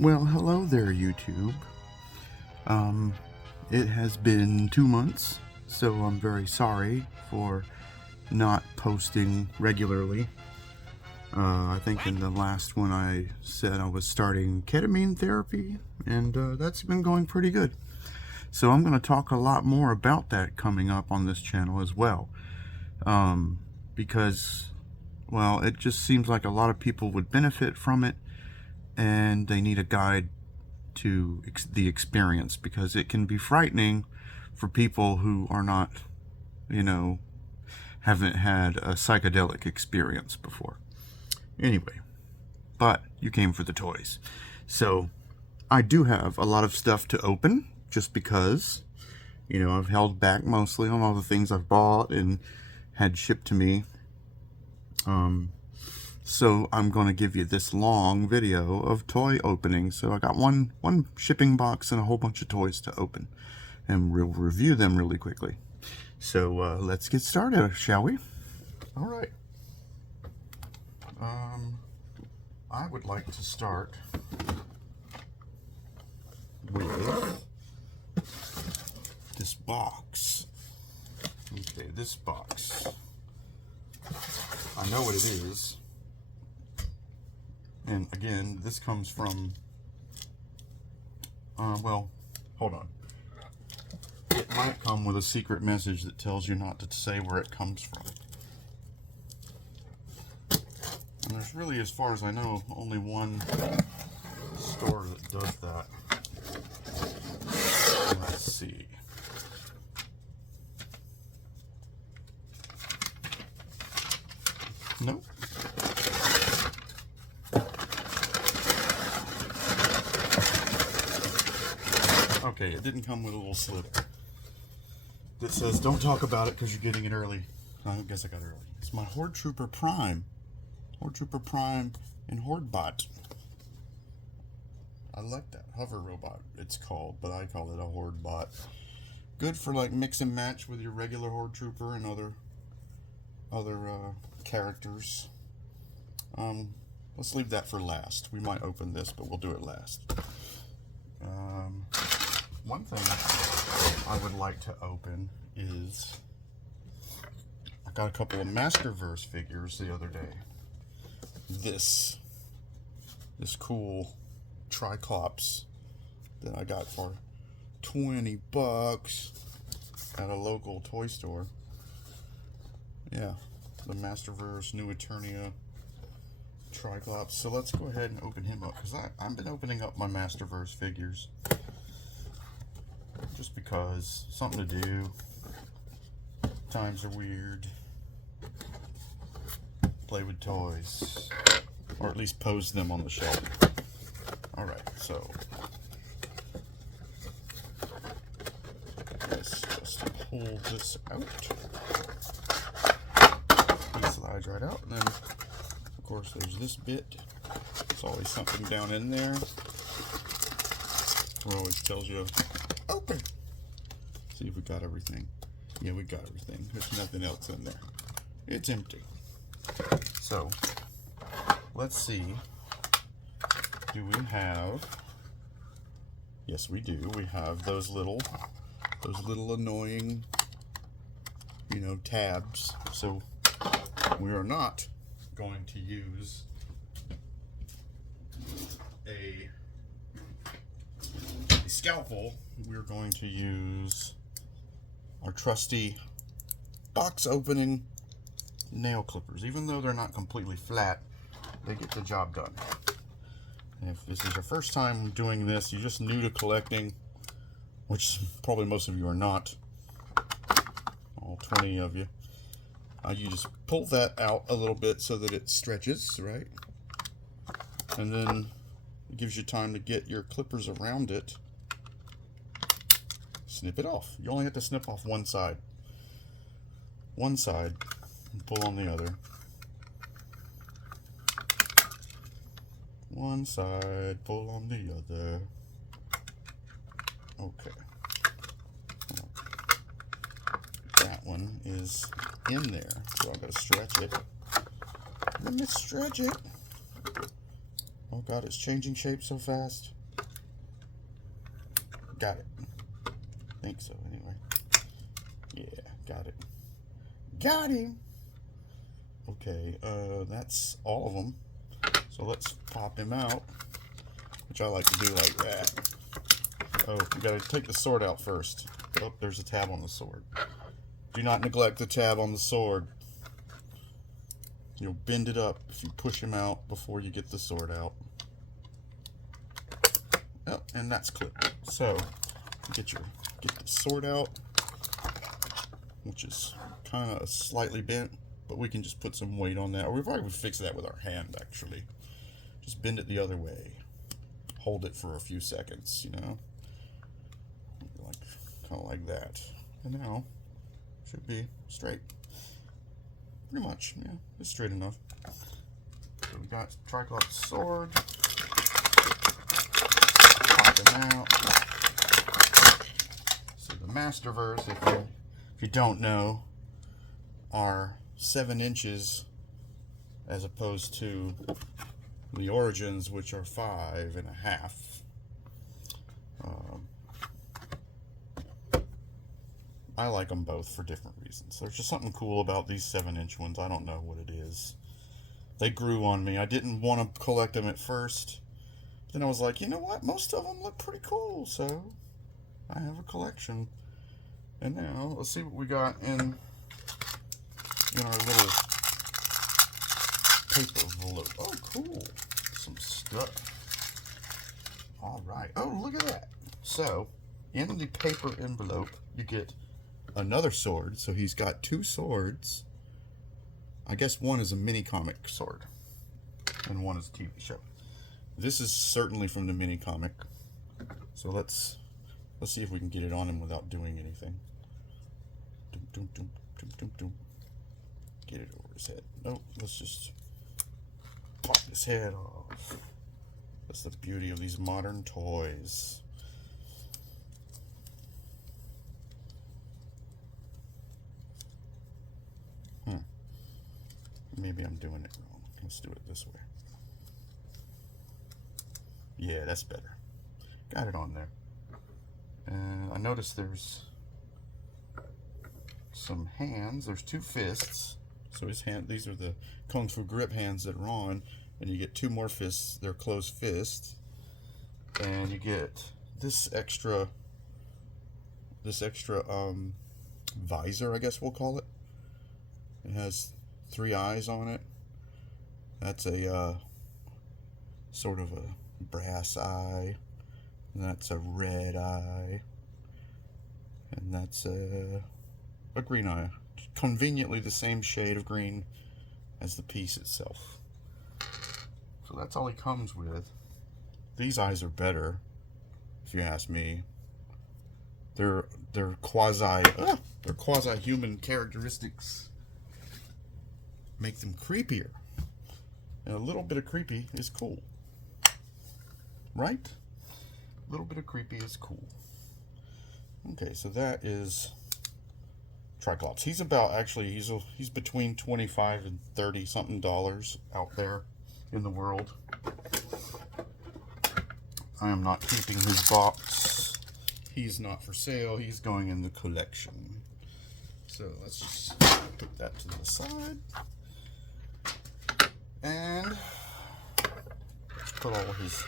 Well, hello there, YouTube. It has been 2 months, so I'm very sorry for not posting regularly. I think in the last one I said I was starting ketamine therapy, and that's been going pretty good. So I'm going to talk a lot more about that coming up on this channel as well. Because, well, it just seems like a lot of people would benefit from it, and they need a guide to the experience, because it can be frightening for people who are not, haven't had a psychedelic experience before. Anyway, but you came for the toys. So I do have a lot of stuff to open, just because, I've held back mostly on all the things I've bought and had shipped to me. So I'm going to give you this long video of toy opening. So I got one shipping box and a whole bunch of toys to open, and we'll review them really quickly. So let's get started, shall we? All right. I would like to start with this box. Okay, this box. I know what it is. And again, this comes from, well, hold on. It might come with a secret message that tells you not to say where it comes from. And there's really, as far as I know, only one store that does that. Let's see. Nope. Okay, it didn't come with a little slip that says, don't talk about it because you're getting it early. I guess I got it early. It's my Horde Trooper Prime. Horde Trooper Prime and Horde Bot. I like that. Hover Robot, it's called, but I call it a Horde Bot. Good for like mix and match with your regular Horde Trooper and other characters. Let's leave that for last. We might open this, but we'll do it last. One thing I would like to open is, I got a couple of Masterverse figures the other day. This cool TriKlops that I got for 20 bucks at a local toy store. Yeah, the Masterverse new Eternia TriKlops. So let's go ahead and open him up, because I've been opening up my Masterverse figures just because, something to do. Times are weird. Play with toys, or at least pose them on the shelf. Alright, so let's just pull this out. He slides right out, and then of course there's this bit. There's always something down in there. It always tells you, open! See if we got everything. Yeah, we got everything. There's nothing else in there. It's empty. So, let's see. Do we have... Yes, we do. We have those little annoying, tabs. So, we are not going to use a scalpel. We're going to use our trusty box opening nail clippers. Even though they're not completely flat, they get the job done. And if this is your first time doing this, you're just new to collecting, which probably most of you are not, all 20 of you, you just pull that out a little bit so that it stretches, right? And then it gives you time to get your clippers around it. Snip it off. You only have to snip off one side. One side, and pull on the other. One side, pull on the other. Okay. That one is in there, so I gotta stretch it. Let me stretch it. Oh god, it's changing shape so fast. Got it. Think so, anyway. Yeah, got it. Got him! Okay, that's all of them. So let's pop him out, which I like to do like that. Oh, you gotta take the sword out first. Oh, there's a tab on the sword. Do not neglect the tab on the sword. You'll bend it up if you push him out before you get the sword out. Oh, and that's clipped. So, get the sword out, which is kind of slightly bent, but we can just put some weight on that. Or we probably would fix that with our hand, actually. Just bend it the other way. Hold it for a few seconds, you know? Kind of like that. And now, should be straight. Pretty much, yeah, it's straight enough. So we got TriKlops sword. Pop them out. So the Masterverse, if you don't know, are 7 inches as opposed to the Origins, which are 5.5. I like them both for different reasons. There's just something cool about these 7-inch ones. I don't know what it is. They grew on me. I didn't want to collect them at first. Then I was like, you know what? Most of them look pretty cool, so I have a collection. And now, let's see what we got in our little paper envelope. Oh, cool. Some stuff. All right. Oh, look at that. So, in the paper envelope, you get another sword. So he's got 2 swords. I guess one is a mini comic sword and one is a TV show. This is certainly from the mini comic. So let's see if we can get it on him without doing anything. Get it over his head. Nope, let's just pop his head off. That's the beauty of these modern toys. Maybe I'm doing it wrong. Let's do it this way. Yeah, that's better. Got it on there. And I noticed there's some hands. There's 2 fists. So his hand, these are the Kung Fu grip hands that are on. And you get 2 more fists. They're closed fists. And you get this extra visor, I guess we'll call it. It has 3 eyes on it. That's a sort of a brass eye. And that's a red eye. And that's a green eye. Conveniently the same shade of green as the piece itself. So that's all he comes with. These eyes are better, if you ask me. They're quasi-human characteristics make them creepier. And a little bit of creepy is cool. Right? A little bit of creepy is cool. Okay, so that is TriKlops. He's about, actually, he's between $25 and $30 something out there in the world. I am not keeping his box. He's not for sale. He's going in the collection. So let's just put that to the side. And put all his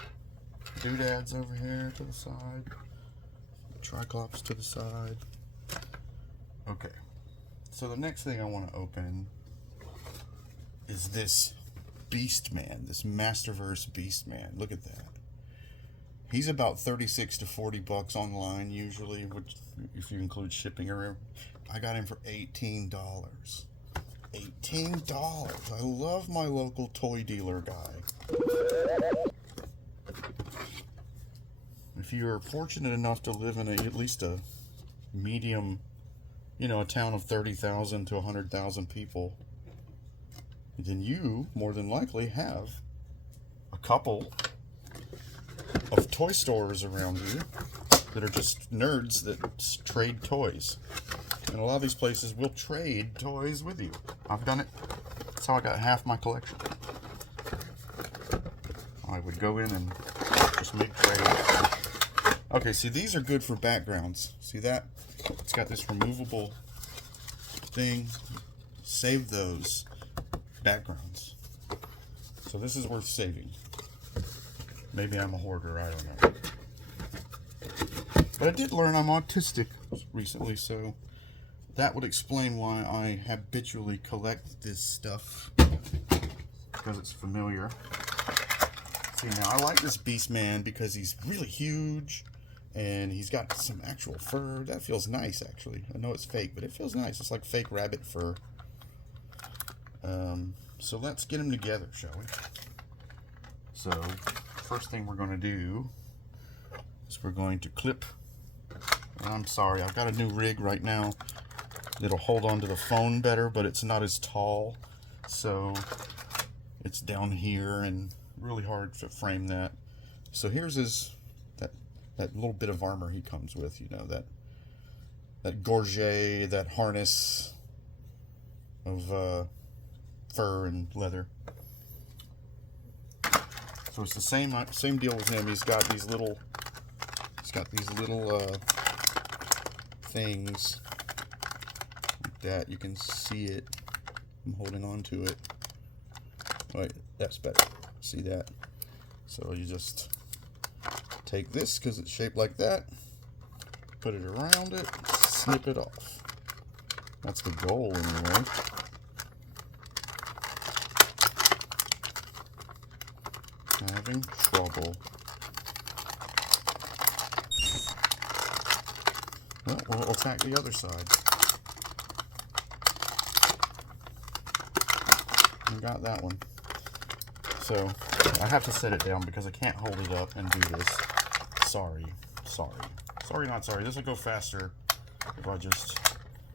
doodads over here to the side. TriKlops to the side. Okay. So the next thing I want to open is this BeastMan, this Masterverse BeastMan. Look at that. He's about 36 to 40 bucks online usually, which if you include shipping or I got him for $18. $18. I love my local toy dealer guy. If you're fortunate enough to live in at least a medium, a town of 30,000 to 100,000 people, then you more than likely have a couple of toy stores around you that are just nerds that trade toys. And a lot of these places will trade toys with you. I've done it. That's how I got half my collection. I would go in and just make trades. Okay, see, these are good for backgrounds. See that? It's got this removable thing. Save those backgrounds. So this is worth saving. Maybe I'm a hoarder, I don't know. But I did learn I'm autistic recently, so that would explain why I habitually collect this stuff. Because it's familiar. See, now I like this BeastMan because he's really huge and he's got some actual fur. That feels nice, actually. I know it's fake, but it feels nice. It's like fake rabbit fur. So let's get them together, shall we? So, first thing we're going to do is we're going to clip. I'm sorry, I've got a new rig right now. It'll hold on to the phone better, but it's not as tall. So, it's down here and really hard to frame that. So here's that little bit of armor he comes with, you know, that gorget, that harness of fur and leather. So it's the same deal with him. He's got these little things like that. You can see it. I'm holding on to it. Wait, that's better. See that? So you just take this because it's shaped like that, put it around it, snip it off. That's the goal anyway. Having trouble. Well, we'll attack the other side. We got that one. So, I have to set it down because I can't hold it up and do this. Sorry. Sorry, not sorry. This will go faster if I just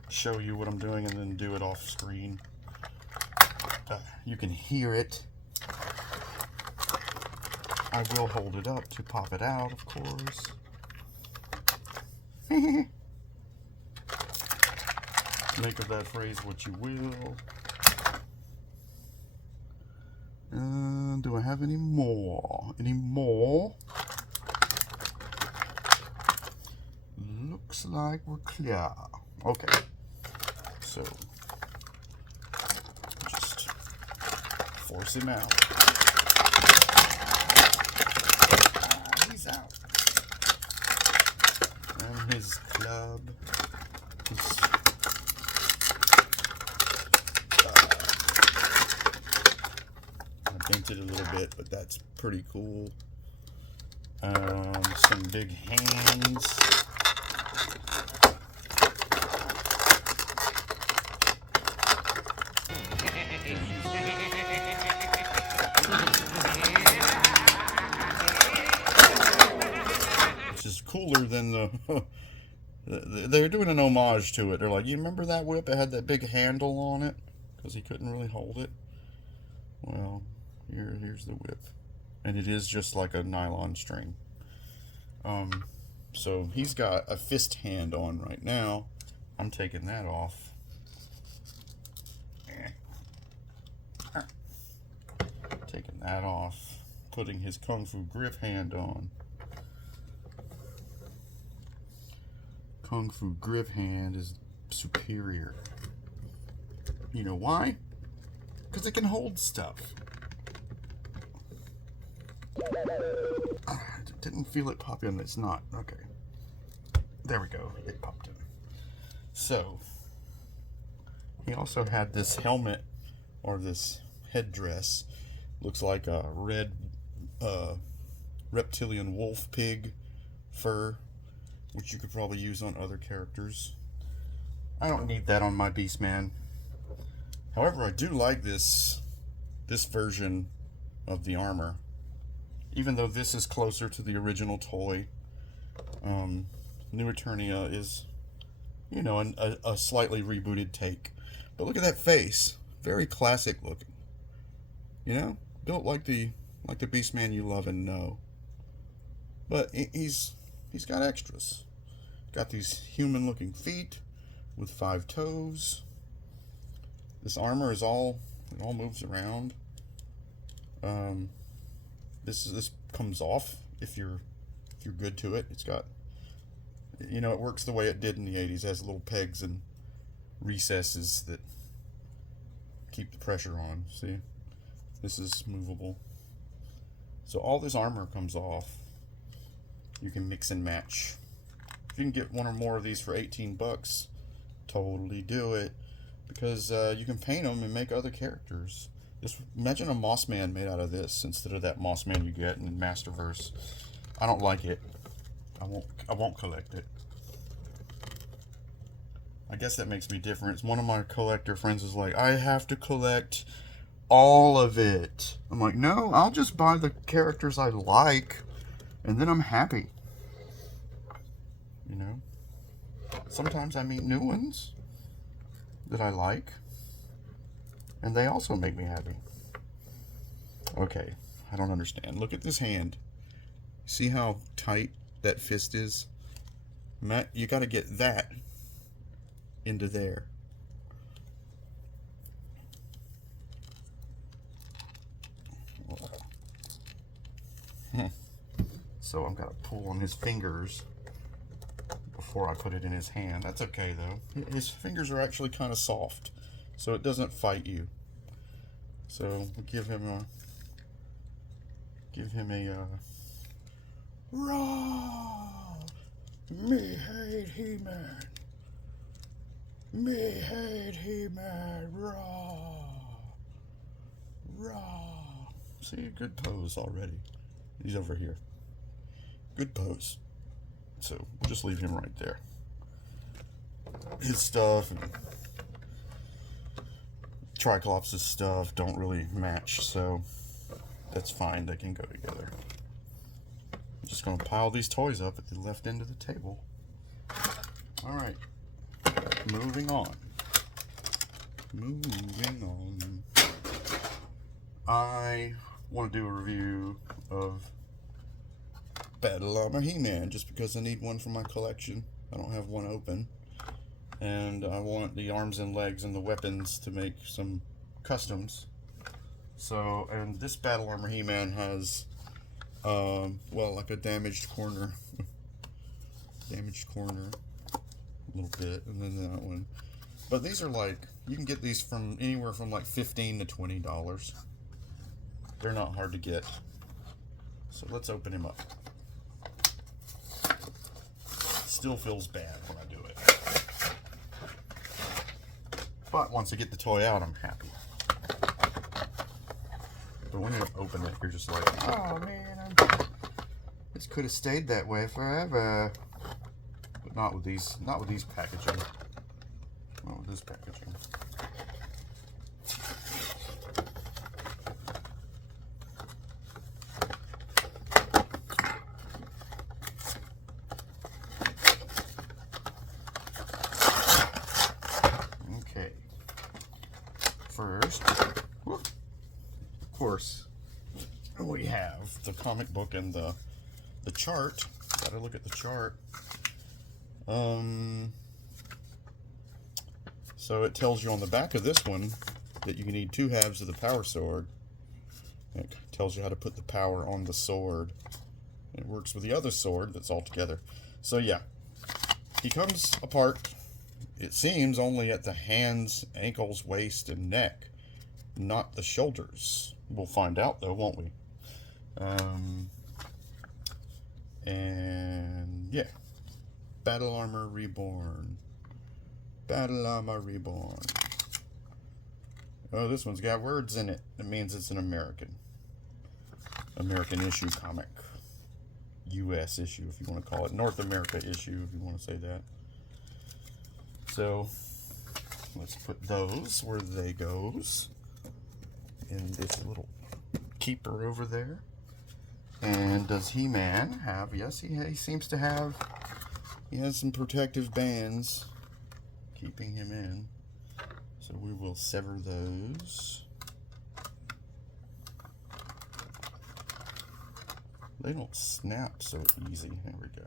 show you what I'm doing and then do it off screen. You can hear it. I will hold it up to pop it out, of course. Make of that phrase what you will. Do I have any more? Looks like we're clear. Okay. So, just force him out. He's out. And his club. I dented a little bit, but that's pretty cool. Some big hands. Which is cooler than the... They're doing an homage to it. They're like, you remember that whip? It had that big handle on it? Because he couldn't really hold it. Well, here's the whip. And it is just like a nylon string. So he's got a fist hand on right now. I'm taking that off. Taking that off. Putting his Kung Fu grip hand on. Kung Fu grip hand is superior. You know why? Because it can hold stuff. Didn't feel it pop in. It's not. Okay. There we go. It popped in. So, he also had this helmet, or this headdress. Looks like a red reptilian wolf pig fur, which you could probably use on other characters. I don't need that on my BeastMan. However, I do like this version of the armor. Even though this is closer to the original toy, New Eternia is, you know, a slightly rebooted take. But look at that face. Very classic looking. You know? Built like the BeastMan you love and know. But he's got extras. Got these human looking feet with 5 toes. This armor is it all moves around. This comes off if you're good to it. It's got, you know, it works the way it did in the 80s. It has little pegs and recesses that keep the pressure on. See, this is movable. So all this armor comes off. You can mix and match. If you can get one or more of these for 18 bucks, totally do it, because you can paint them and make other characters. Just imagine a Mossman made out of this instead of that Mossman you get in Masterverse. I don't like it. I won't collect it. I guess that makes me different. One of my collector friends is like, I have to collect all of it. I'm like, no, I'll just buy the characters I like, and then I'm happy. You know? Sometimes I meet new ones that I like, and they also make me happy. Okay, I don't understand. Look at this hand. See how tight that fist is? Matt, you got to get that into there. So I've got to pull on his fingers before I put it in his hand. That's okay though. His fingers are actually kind of soft, so it doesn't fight you. So we'll give him a raw. Me hate HeMan. Me hate HeMan. Raw. See, good pose already. He's over here. Good pose. So we'll just leave him right there. His stuff and TriKlops' stuff don't really match, so that's fine. They can go together. I'm just going to pile these toys up at the left end of the table. Alright. Moving on. I want to do a review of Battle Armor HeMan, just because I need one for my collection. I don't have one open. And I want the arms and legs and the weapons to make some customs. So, and this Battle Armor HeMan has, well, like a damaged corner. Damaged corner. A little bit. And then that one. But these are like, you can get these from anywhere from like $15 to $20. They're not hard to get. So let's open him up. Still feels bad when I do it. But once I get the toy out, I'm happy. But when you open it, you're just like, oh man, this could have stayed that way forever. But not with these packaging. Not with this packaging. First, of course, we have the comic book and the chart. Gotta look at the chart. So it tells you on the back of this one that you need 2 halves of the power sword. It tells you how to put the power on the sword. It works with the other sword that's all together. So yeah, he comes apart. It seems only at the hands, ankles, waist, and neck, not the shoulders. We'll find out though, won't we? And yeah, Battle Armor Reborn. Battle Armor Reborn. Oh, this one's got words in it. It means it's an American issue comic. US issue, if you want to call it. North America issue, if you want to say that. So let's put those where they goes in this little keeper over there. And does HeMan have? Yes, he seems to have. He has some protective bands keeping him in. So we will sever those. They don't snap so easy. There we go.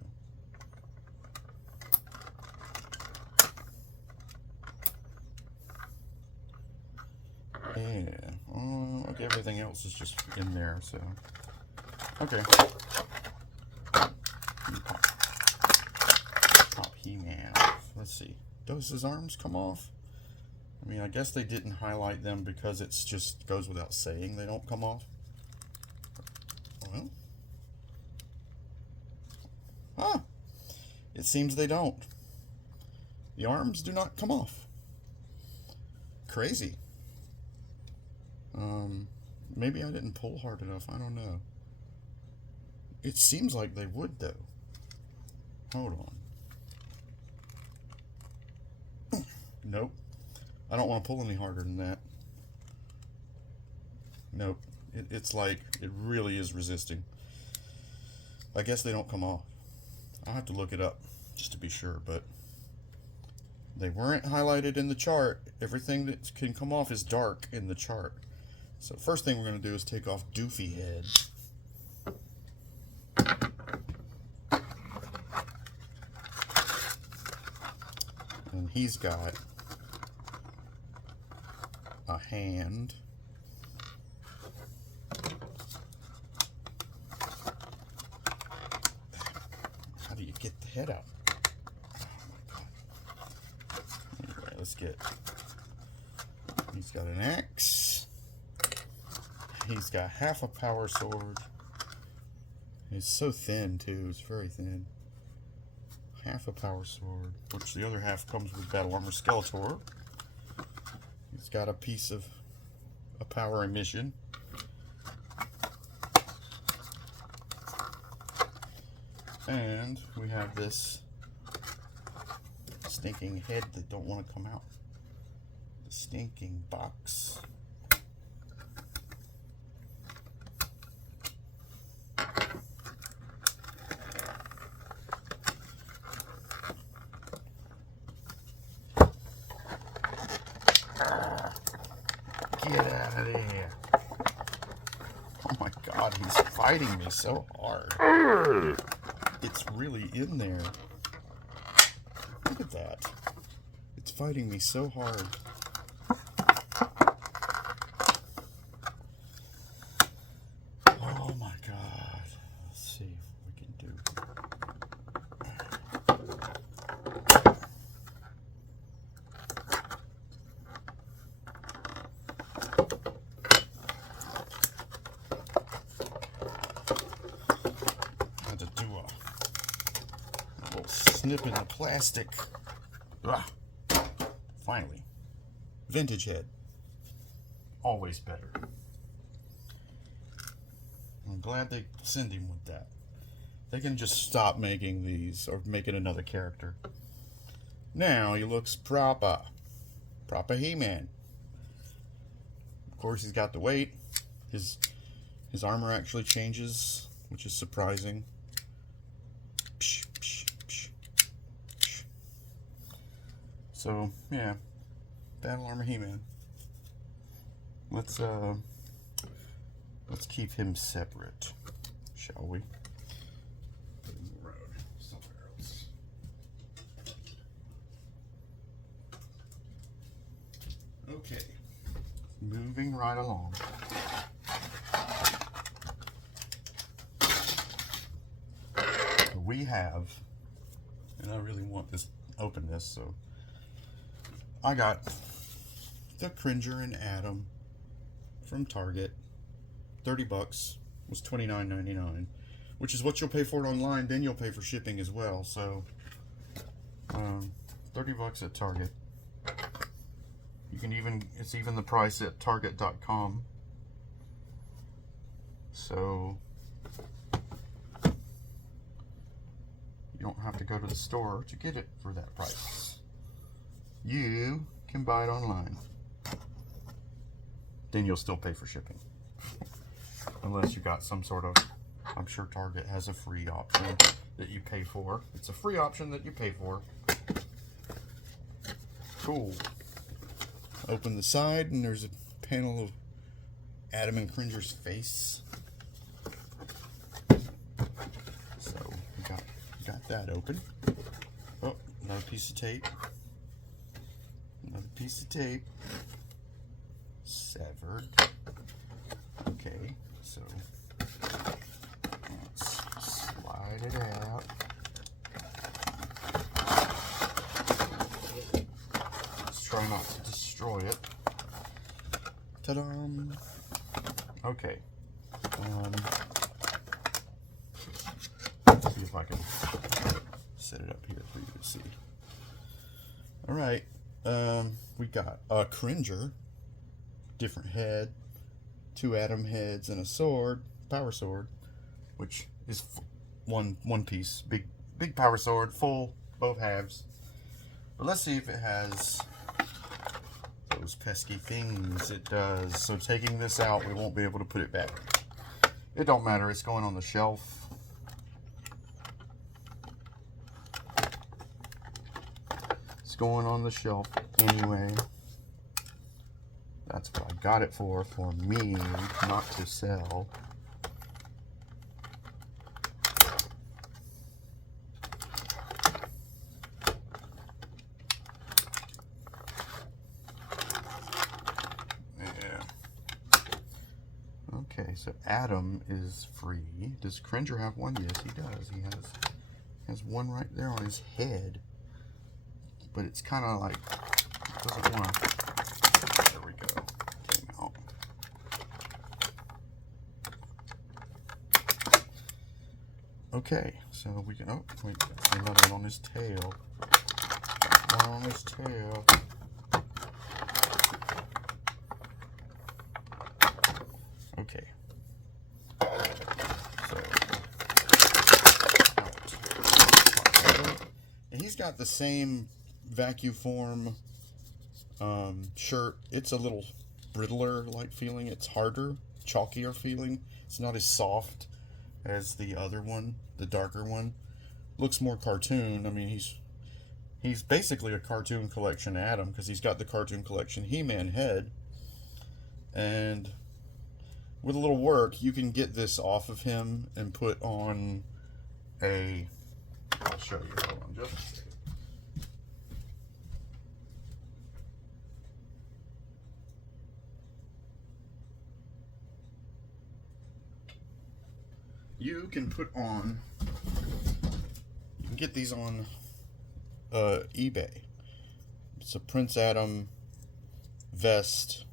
Yeah, like everything else is just in there, so Okay. Pop HeMan off. Let's see. Does his arms come off? I mean, I guess they didn't highlight them because it's just goes without saying they don't come off. Well, it seems they don't. The arms do not come off. Crazy. Maybe I didn't pull hard enough. I don't know. It seems like they would, though. Hold on. Nope. I don't want to pull any harder than that. Nope. It's like, it really is resisting. I guess they don't come off. I'll have to look it up just to be sure, but they weren't highlighted in the chart. Everything that can come off is dark in the chart. So first thing we're going to do is take off Doofy Head. And he's got a hand. How do you get the head out? Oh my god. Anyway, let's get... He's got an axe. He's got half a power sword. It's so thin too, it's very thin. Half a power sword, which the other half comes with battle armor Skeletor. He's got a piece of a power emission. And we have this stinking head that don't want to come out. The stinking box. Get out of there. Oh my god, he's fighting me so hard. It's really in there. Look at that. It's fighting me so hard. Oh my god. Let's see what we can do. Snip in the plastic. Ah, finally. Vintage head. Always better. I'm glad they send him with that. They can just stop making these or make it another character. Now he looks proper. Proper HeMan. Of course he's got the weight. His armor actually changes, which is surprising. So, yeah, battle armor HeMan. Let's keep him separate, shall we? Put him in the road somewhere else. Okay, moving right along. We have, and I really want this open this, so I got the Cringer and Adam from Target. 30 bucks was $29.99, which is what you'll pay for it online. Then you'll pay for shipping as well. So 30 bucks at Target. You can even, it's even the price at Target.com. So you don't have to go to the store to get it for that price. You can buy it online. Then you'll still pay for shipping. Unless you got some sort of, I'm sure Target has a free option that you pay for. It's a free option that you pay for. Cool. Open the side and there's a panel of Adam and Cringer's face. So we got that open. Oh, another piece of tape. Another piece of tape. Severed. Okay, so slide it out. Let's try not to destroy it. Ta-da! Okay. Let's see if I can set it up here for you to see. Alright. We got a Cringer, different head, 2 atom heads, and a sword, power sword, which is one piece, big power sword, full, both halves. But let's see if it has those pesky things. It does. So taking this out, we won't be able to put it back. It don't matter, it's going on the shelf. It's going on the shelf anyway. That's what I got it for me, not to sell. Yeah. Okay, so Adam is free. Does Cringer have one? Yes, he does. He has one right there on his head. But it's kind of like, doesn't want to. There we go. Came out. Okay, so we can. Oh, wait, another one on his tail. One on his tail. Okay. So. And he's got the same vacuum form shirt. It's a little brittler like feeling. It's harder, chalkier feeling. It's not as soft as the other one, the darker one. Looks more cartoon. I mean, he's basically a cartoon collection Adam, because he's got the cartoon collection HeMan head. And with a little work, you can get this off of him and put on a. I'll show you. Hold on just a second. You can get these on eBay. It's a Prince Adam vest.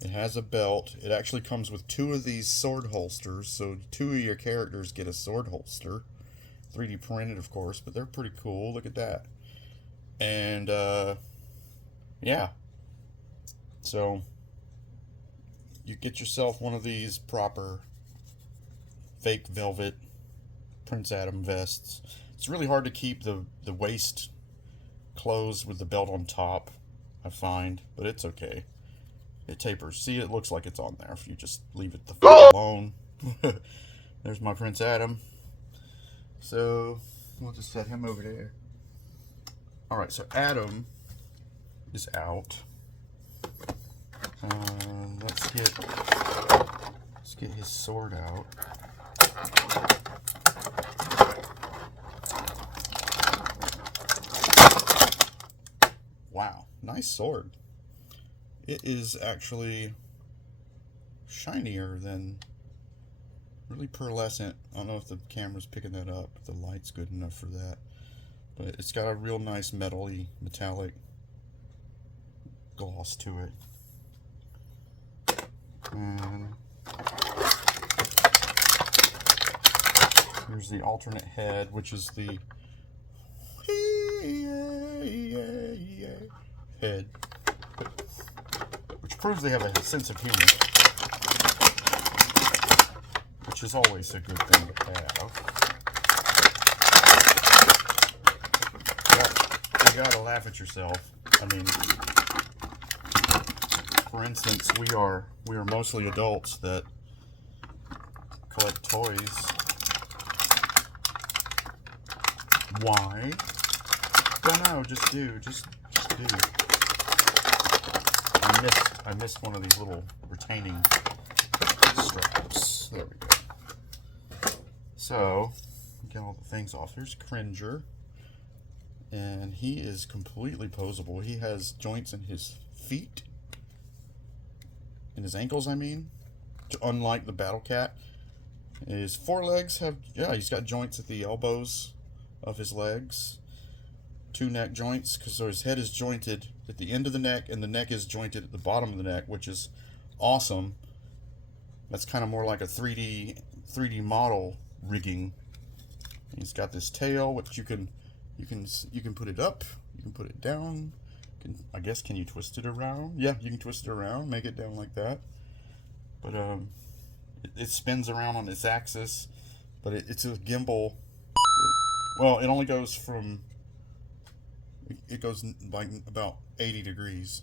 It has a belt. It actually comes with 2 of these sword holsters, so 2 of your characters get a sword holster. 3D printed, of course, but they're pretty cool. Look at that. And yeah, so you get yourself one of these proper fake velvet Prince Adam vests. It's really hard to keep the waist closed with the belt on top, I find, but it's okay. It tapers. See, it looks like it's on there if you just leave it the fuck alone. There's my Prince Adam. So we'll just set him over there. Alright, so Adam is out. Let's get his sword out. Wow, nice sword. It is actually shinier than, really pearlescent. I don't know if the camera's picking that up, if the light's good enough for that. But it's got a real nice metally, metallic gloss to it. And here's the alternate head, which is the head, which proves they have a sense of humor, which is always a good thing to have. You gotta laugh at yourself. I mean, for instance, we are mostly adults that collect toys. Why? Don't know. Just do. Just do. I missed one of these little retaining straps. There we go. So, get all the things off. There's Cringer, and he is completely posable. He has joints in his feet, in his ankles. I mean, unlike the Battle Cat. His forelegs have, yeah, he's got joints at the elbows of his legs. 2 neck joints, because so his head is jointed at the end of the neck, and the neck is jointed at the bottom of the neck, which is awesome. That's kind of more like a 3D model rigging. He's got this tail, which you can put it up, you can put it down. I guess, can you twist it around? Yeah, you can twist it around, make it down like that. But it spins around on its axis, but it's a gimbal. Well, it only goes from, it goes like about 80 degrees.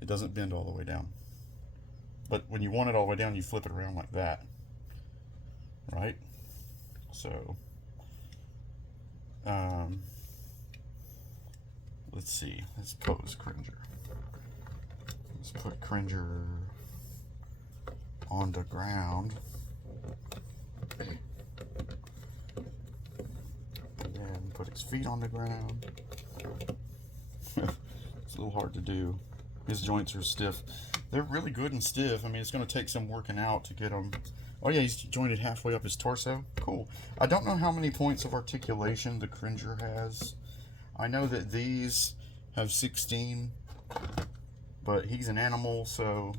It doesn't bend all the way down. But when you want it all the way down, you flip it around like that. Right? So, let's see. Let's pose Cringer. Let's put Cringer on the ground. And then put his feet on the ground. It's a little hard to do. His joints are stiff. They're really good and stiff. I mean, it's going to take some working out to get them. Oh yeah, he's jointed halfway up his torso. Cool. I don't know how many points of articulation the Cringer has. I know that these have 16, but he's an animal, so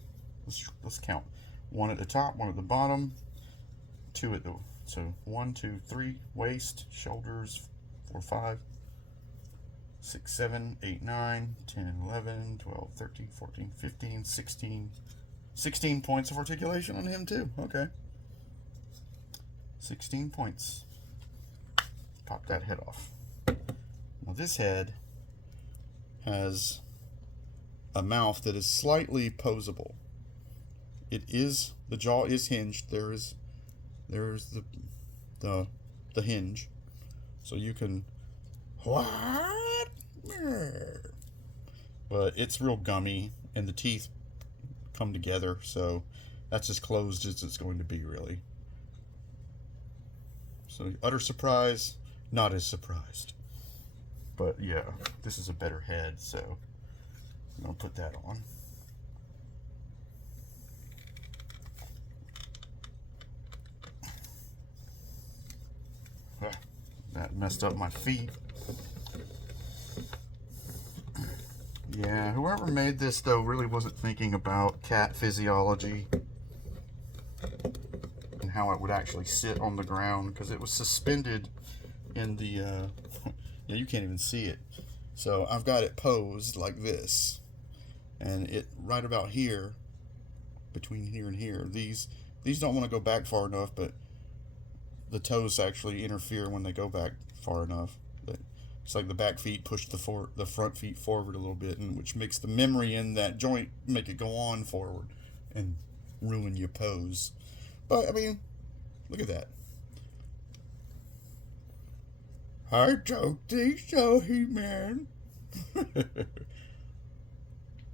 let's count. 1 at the top, 1 at the bottom, 2 at the, so 1, 2, 3, waist, shoulders, 4, 5, 6, 7, 8, 9, 10, 11, 12, 13, 14, 15, 16. 16 points of articulation on him too. Okay. 16 points. Pop that head off. Now this head has a mouth that is slightly posable. The jaw is hinged. There's the hinge. So you can, what? But it's real gummy, and the teeth come together, so that's as closed as it's going to be, really. So utter surprise, not as surprised. But yeah, this is a better head, so I'm gonna put that on. That messed up my feet. Yeah, whoever made this, though, really wasn't thinking about cat physiology and how it would actually sit on the ground, because it was suspended in the, yeah, you can't even see it. So I've got it posed like this, and it right about here, between here and here, these don't want to go back far enough, but the toes actually interfere when they go back far enough. It's like the back feet push the front feet forward a little bit, and which makes the memory in that joint make it go on forward and ruin your pose. But I mean, look at that. I don't think so, HeMan.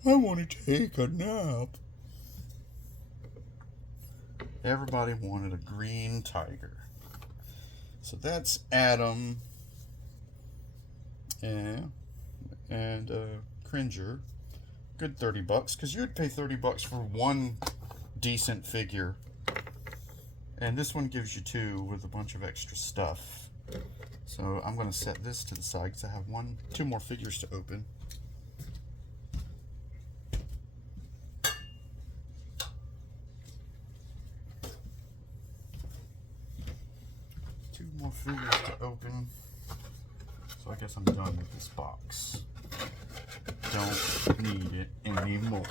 I want to take a nap. Everybody wanted a green tiger. So that's Adam. Yeah, and Cringer, good $30, because you would pay $30 for one decent figure, and this one gives you 2 with a bunch of extra stuff. So I'm going to set this to the side because I have 2 more figures to open. Two more figures to open. So I guess I'm done with this box. Don't need it anymore.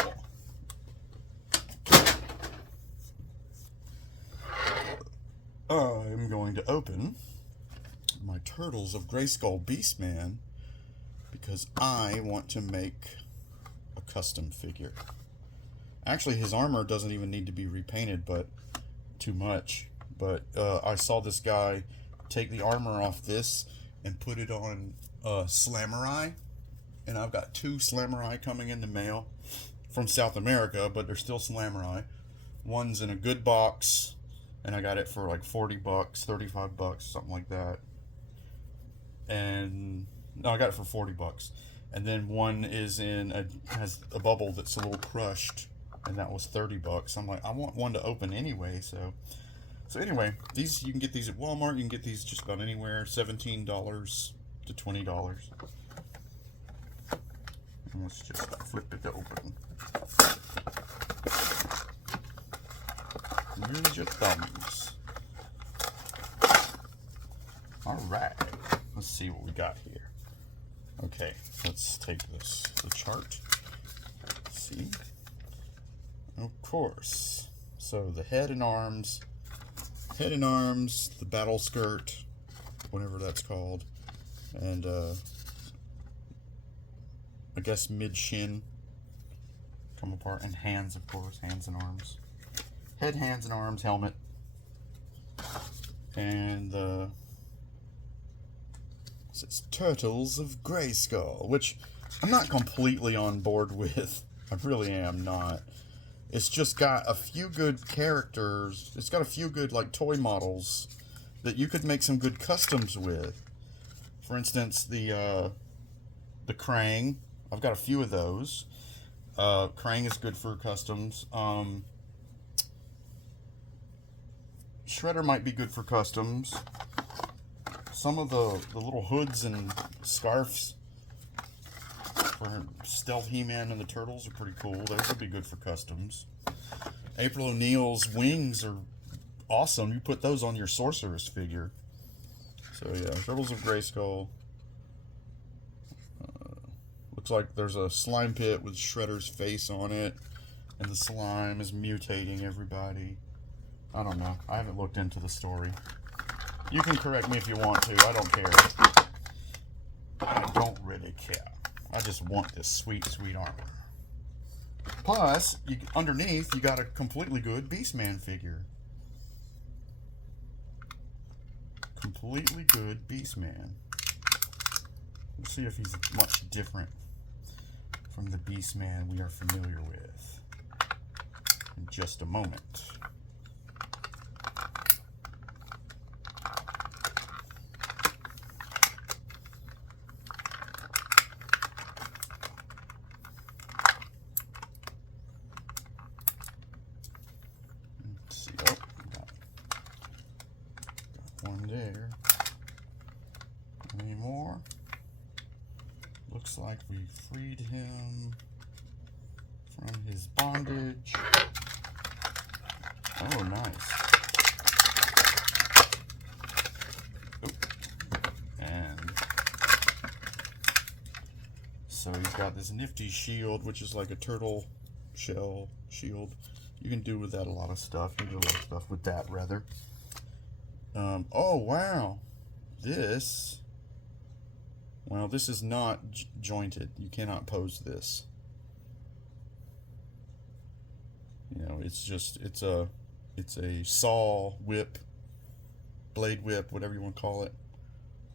I'm going to open my Turtles of Grayskull BeastMan because I want to make a custom figure. Actually, his armor doesn't even need to be repainted, but too much. But I saw this guy take the armor off this and put it on Slamurai, and I've got 2 Slamurai coming in the mail from South America, but they're still Slamurai. One's in a good box, and I got it for like $40, $35, something like that. And no, I got it for $40. And then one is has a bubble that's a little crushed, and that was $30. I'm like, I want one to open anyway, so So anyway, these you can get these at Walmart. You can get these just about anywhere. $17 to $20. And let's just flip it open. Use your thumbs. Alright, let's see what we got here. Okay, let's take the chart. Let's see. Of course. So the head and arms, the battle skirt, whatever that's called, and I guess mid-shin come apart, and hands, of course, hands and arms. Head, hands, and arms, helmet, and the it says Turtles of Grayskull, which I'm not completely on board with. I really am not. It's just got a few good characters. It's got a few good like toy models that you could make some good customs with. For instance, the Krang. I've got a few of those. Krang is good for customs. Shredder might be good for customs. Some of the little hoods and scarves for Stealth HeMan and the Turtles are pretty cool. Those would be good for customs. April O'Neil's wings are awesome. You put those on your Sorceress figure. So yeah, Turtles of Grayskull. Looks like there's a slime pit with Shredder's face on it, and the slime is mutating everybody. I don't know. I haven't looked into the story. You can correct me if you want to. I don't care. I don't really care. I just want this sweet, sweet armor. Plus, underneath, you got a completely good BeastMan figure. Completely good BeastMan. Let's see if he's much different from the BeastMan we are familiar with in just a moment. There. Any more? Looks like we freed him from his bondage. Oh, nice. Oop. And so he's got this nifty shield, which is like a turtle shell shield. You can do with that a lot of stuff. You can do a lot of stuff with that, rather. Oh, wow. This is not jointed. You cannot pose this. You know, it's a saw whip, blade whip, whatever you want to call it.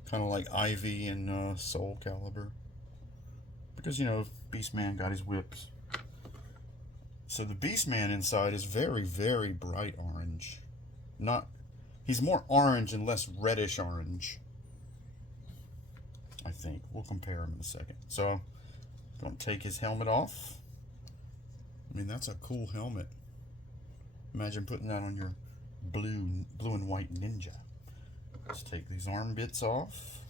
Kind of like Ivy and Soul Calibur. Because, you know, BeastMan got his whips. So the BeastMan inside is very, very bright orange. He's more orange and less reddish orange, I think. We'll compare him in a second. So, I'm going to take his helmet off. I mean, that's a cool helmet. Imagine putting that on your blue and white ninja. Let's take these arm bits off.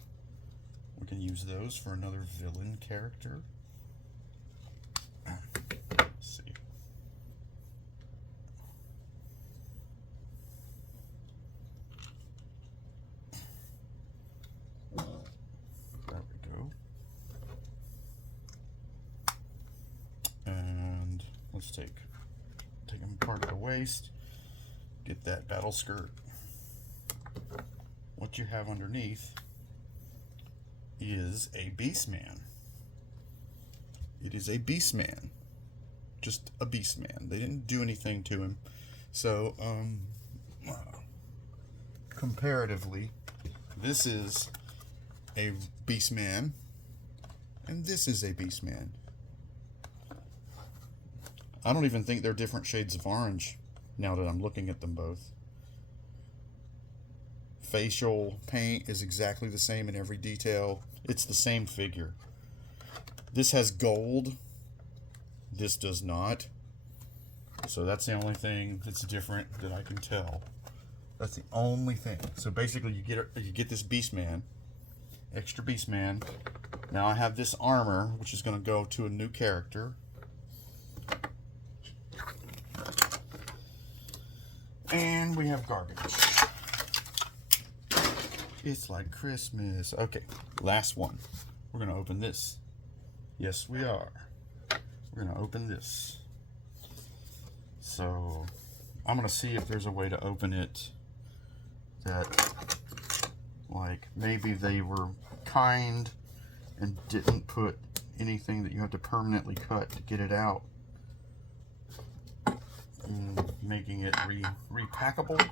We can use those for another villain character. Let's see. Let's take him part of the waist, get that battle skirt. What you have underneath is a BeastMan. It is a BeastMan. Just a BeastMan. They didn't do anything to him. So, comparatively, this is a BeastMan, and this is a BeastMan. I don't even think they're different shades of orange now that I'm looking at them both. Facial paint is exactly the same in every detail. It's the same figure. This has gold. This does not. So that's the only thing that's different that I can tell. That's the only thing. So basically, you get this BeastMan, extra BeastMan. Now I have this armor, which is going to go to a new character. And we have garbage. It's like Christmas. Okay, last one. We're going to open this. Yes, we are. We're going to open this. So, I'm going to see if there's a way to open it that, like, maybe they were kind and didn't put anything that you have to permanently cut to get it out. And making it repackable.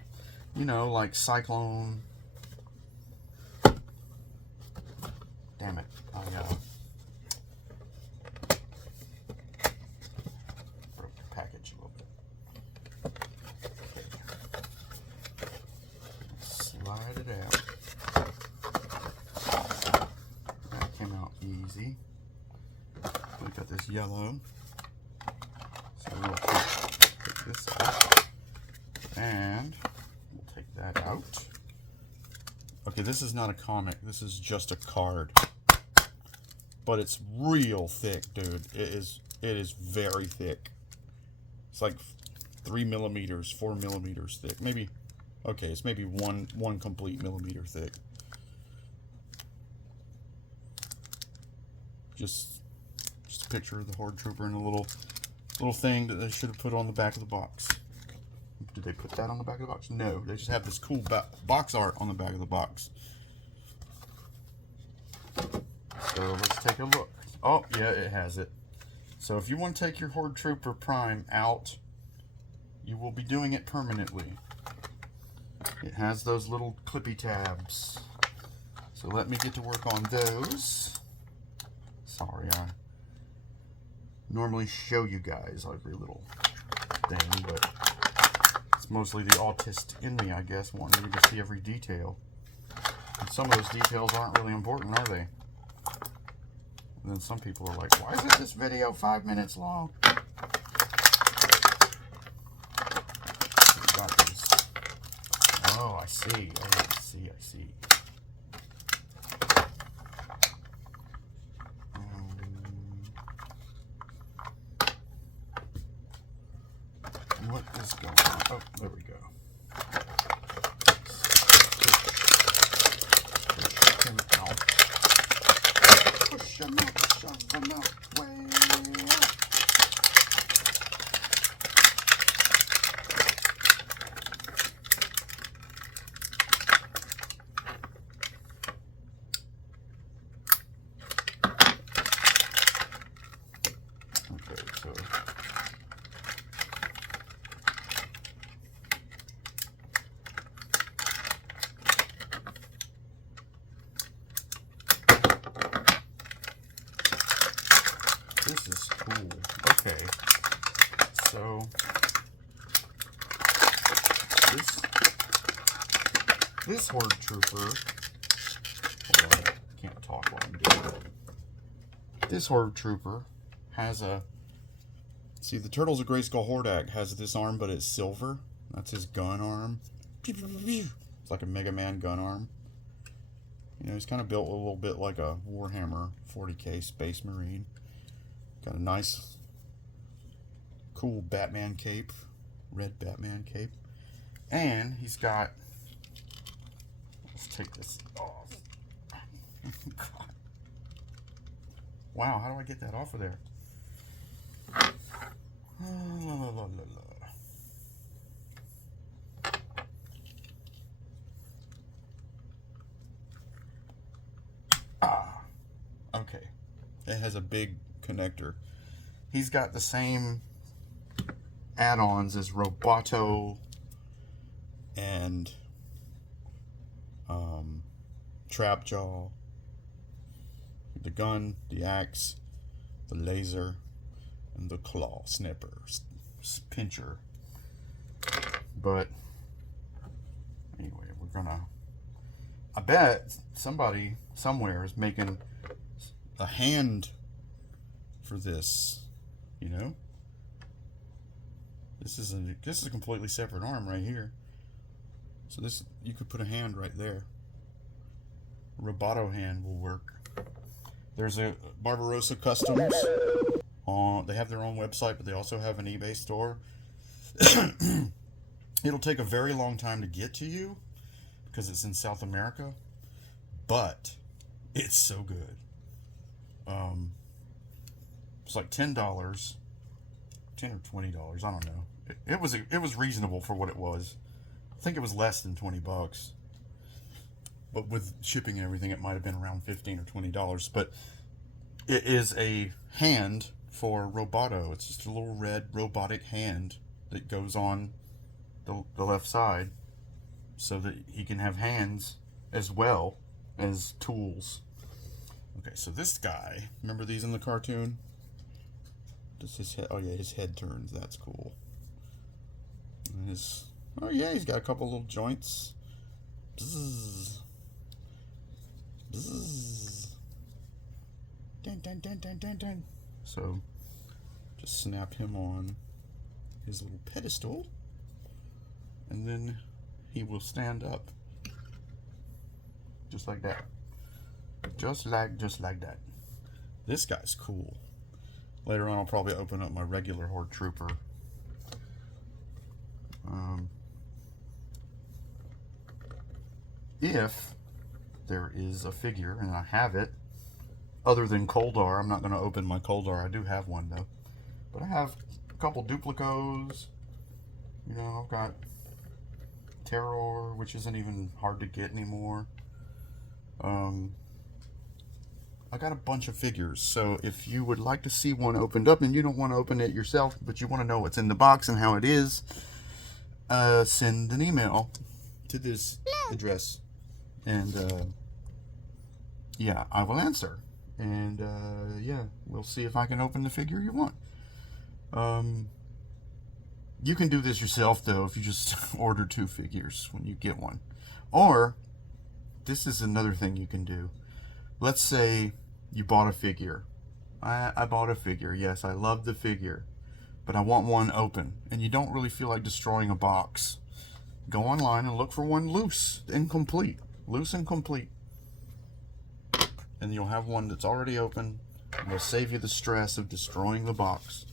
You know, like Cyclone. Damn it. I broke the package a little bit. Okay. Slide it out. That came out easy. We got this yellow. So we'll take this out. And we'll take that out. Okay, this is not a comic. This is just a card. But it's real thick, dude. It is very thick. It's like 3 millimeters, 4 millimeters thick. Maybe, okay, it's maybe one complete millimeter thick. Just a picture of the Horde Trooper and a little thing that they should have put on the back of the box. Did they put that on the back of the box? No, they just have this cool box art on the back of the box. So let's take a look. Oh, yeah, it has it. So if you want to take your Horde Trooper Prime out, you will be doing it permanently. It has those little clippy tabs. So let me get to work on those. Sorry, I normally show you guys every little thing, but it's mostly the autist in me, I guess, wanting you to see every detail. And some of those details aren't really important, are they? And then some people are like, why isn't this video 5 minutes long? Got these. Oh, I see. Oh, I see. I see. What is going on? Oh, there we go. Push him out. Push him out. Shove him out. Way out. Okay, so this is cool. Okay, so this Horde Trooper. Hold on, I can't talk while I'm doing it. This Horde Trooper has a. See, the Turtles of Grayskull Hordak has this arm, but it's silver. That's his gun arm. It's like a Mega Man gun arm. You know, he's kind of built a little bit like a Warhammer 40k Space Marine. Got a nice, cool Batman cape. Red Batman cape. And he's got... Let's take this off. God. Wow, how do I get that off of there? Okay. It has a big connector. He's got the same add-ons as Roboto and Trapjaw. The gun, the axe, the laser, and the claw snipper, pincher. But anyway, we're gonna. I bet somebody somewhere is making a hand for this. You know, this is a completely separate arm right here. So this, you could put a hand right there. Roboto hand will work. There's a Barbarossa Customs. They have their own website, but they also have an eBay store. It'll take a very long time to get to you because it's in South America, but it's so good. It's like $10, $10 or $20. I don't know. It was reasonable for what it was. I think it was less than 20 bucks. But with shipping and everything, it might have been around $15 or $20. But it is a hand for Roboto. It's just a little red robotic hand that goes on the left side so that he can have hands as well as tools. Okay, so this guy, remember these in the cartoon? Does his head, oh yeah, his head turns. That's cool. And his, oh yeah, he's got a couple little joints. Bzzz. Bzzz. Dun, dun, dun, dun, dun, dun. So just snap him on his little pedestal, and then he will stand up just like that. Just like that. This guy's cool. Later on, I'll probably open up my regular Horde Trooper. If there is a figure, and I have it, other than Koldar, I'm not going to open my Koldar. I do have one though, but I have a couple Duplicos. You know, I've got Terror, which isn't even hard to get anymore. I got a bunch of figures, so if you would like to see one opened up and you don't want to open it yourself, but you want to know what's in the box and how it is, send an email to this address, and yeah, I will answer. And yeah, we'll see if I can open the figure you want. You can do this yourself though if you just order 2 figures when you get one. Or this is another thing you can do. Let's say you bought a figure. I bought a figure. Yes, I love the figure, but I want one open, and you don't really feel like destroying a box. Go online and look for one loose and complete. Loose and complete. And you'll have one that's already open. And it'll save you the stress of destroying the box.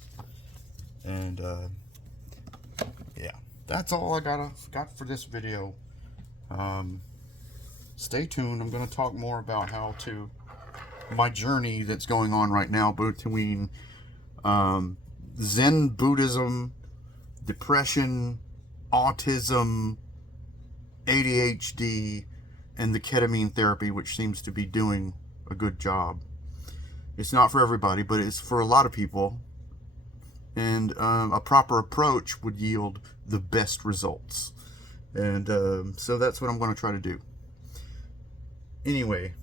And yeah, that's all I got for this video. Stay tuned. I'm going to talk more about my journey that's going on right now between Zen Buddhism, depression, autism, ADHD, and the ketamine therapy, which seems to be doing a good job. It's not for everybody, but it's for a lot of people. And a proper approach would yield the best results. And so that's what I'm going to try to do. Anyway,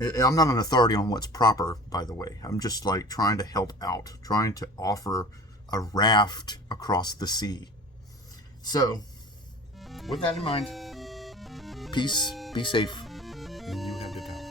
I'm not an authority on what's proper, by the way. I'm just like trying to help out, trying to offer a raft across the sea. So, with that in mind, peace, be safe, and you have the power.